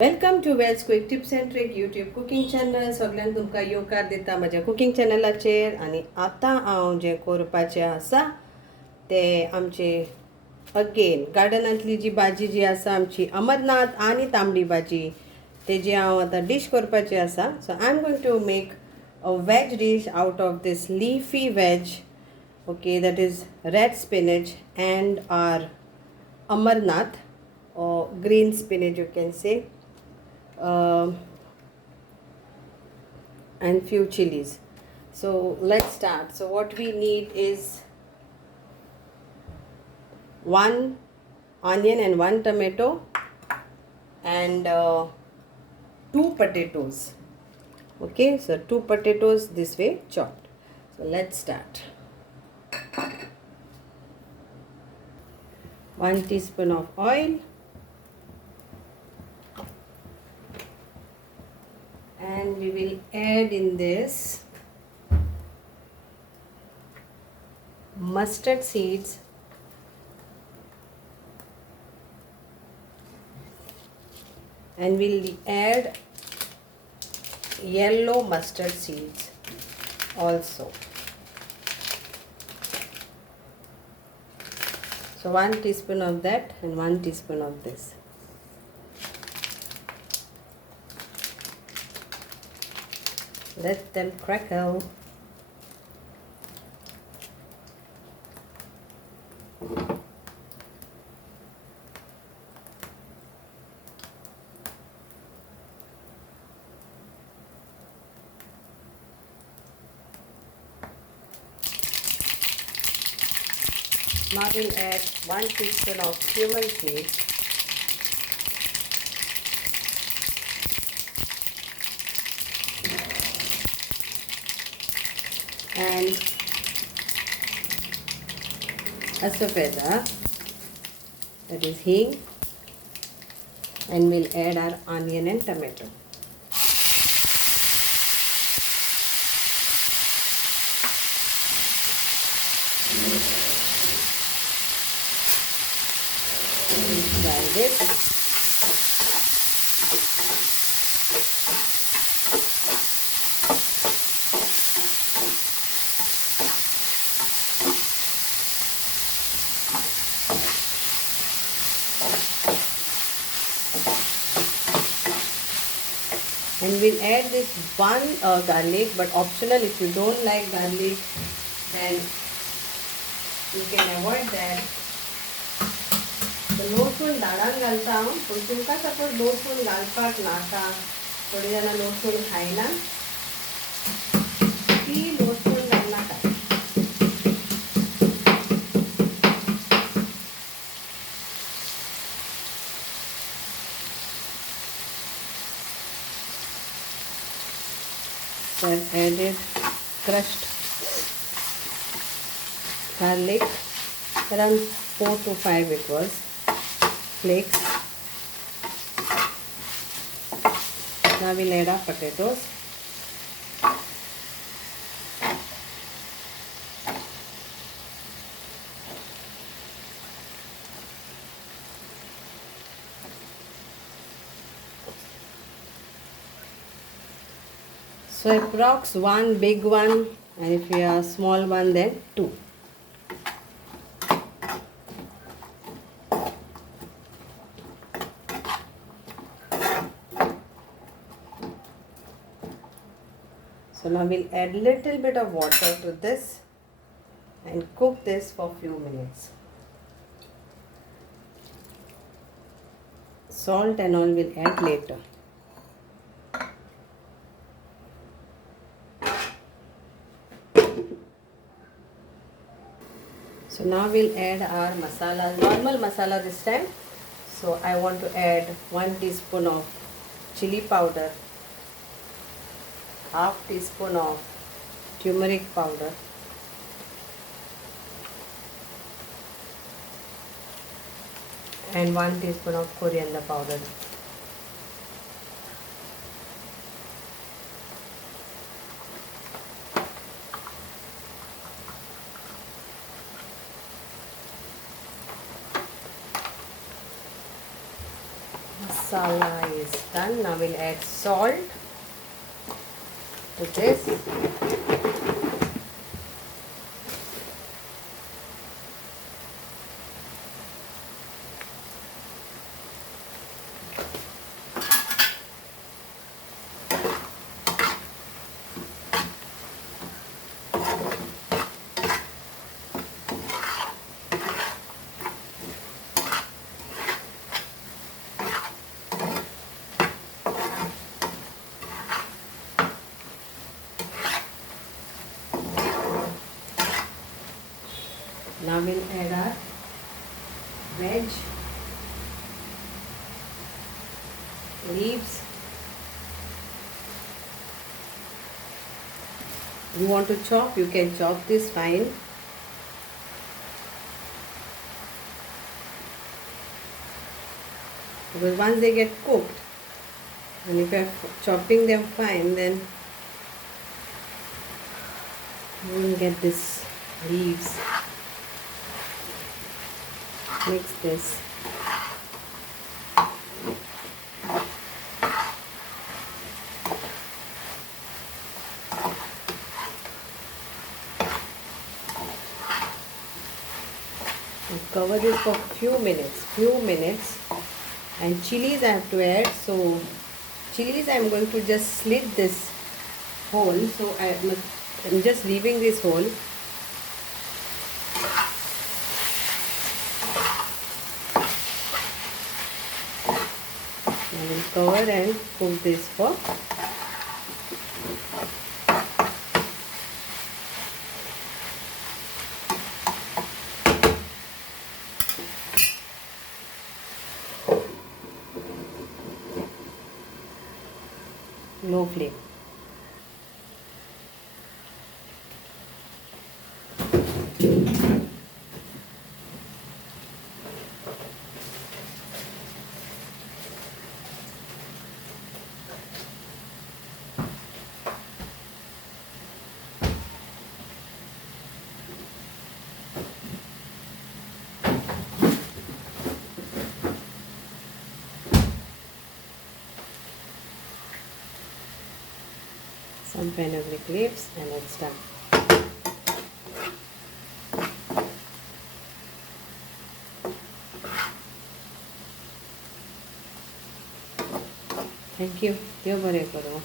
Welcome to वेल्स quick tips and trick YouTube cooking channel. सगळ्यांक तुमकां येवकार दिता म्हज्या कुकिंग चॅनलाचेर. आनी आतां हांव जें करपाचें आसा तें आमचें अगेन गार्डनांतली जी भाजी जी आसा आमची अमरनाथ आनी तांबडी भाजी तेजी हांव आतां डीश करपाची आसा. So I am going to make a veg dish out of this leafy veg. Okay, that is red spinach and our Amarnath or green spinach, you can say, and few chilies. So let's start. So what we need is one onion and one tomato and two potatoes. Okay, so two potatoes this way chopped. So let's start. 1 teaspoon of oil and we will add in this mustard seeds and we'll add yellow mustard seeds also. So 1 teaspoon of that and 1 teaspoon of this. Let them crackle. Now we'll add 1 teaspoon of cumin seeds and a safeda, that is hing, and we'll add our onion and tomato. Try this. And we'll add this one garlic, but optional. If you don't like garlic, then you can avoid that. लसूण दाडान घालता हांव, पूण तुमकां suppose लसूण घालपाक नाका, थोडी जाणां लसूण खायना, ती लसूण घालनाका. So I've added crushed garlic, around 4 to 5 it was, flakes. Now we'll add our potatoes. So approx one big one, and if you are small one then two. So now we'll add little bit of water to this and cook this for few minutes. Salt and all we'll add later. So now we'll add our masala, normal masala this time. So I want to add 1 teaspoon of chili powder, half teaspoon of turmeric powder, and 1 teaspoon of coriander powder. masala is done. Now we'll add salt to this. Now we'll add our veg leaves. You want to chop, you can chop this fine. Because once they get cooked, and if you are chopping them fine, then you will get this leaves. Mix this. Cover this for few minutes, and chilies I have to add. So chilies I am going to just slit this hole, so I'm just leaving this hole. I will cover and cook this for low flame. Some fenugreek leaves, and it's done. Thank you. Yo bare karo.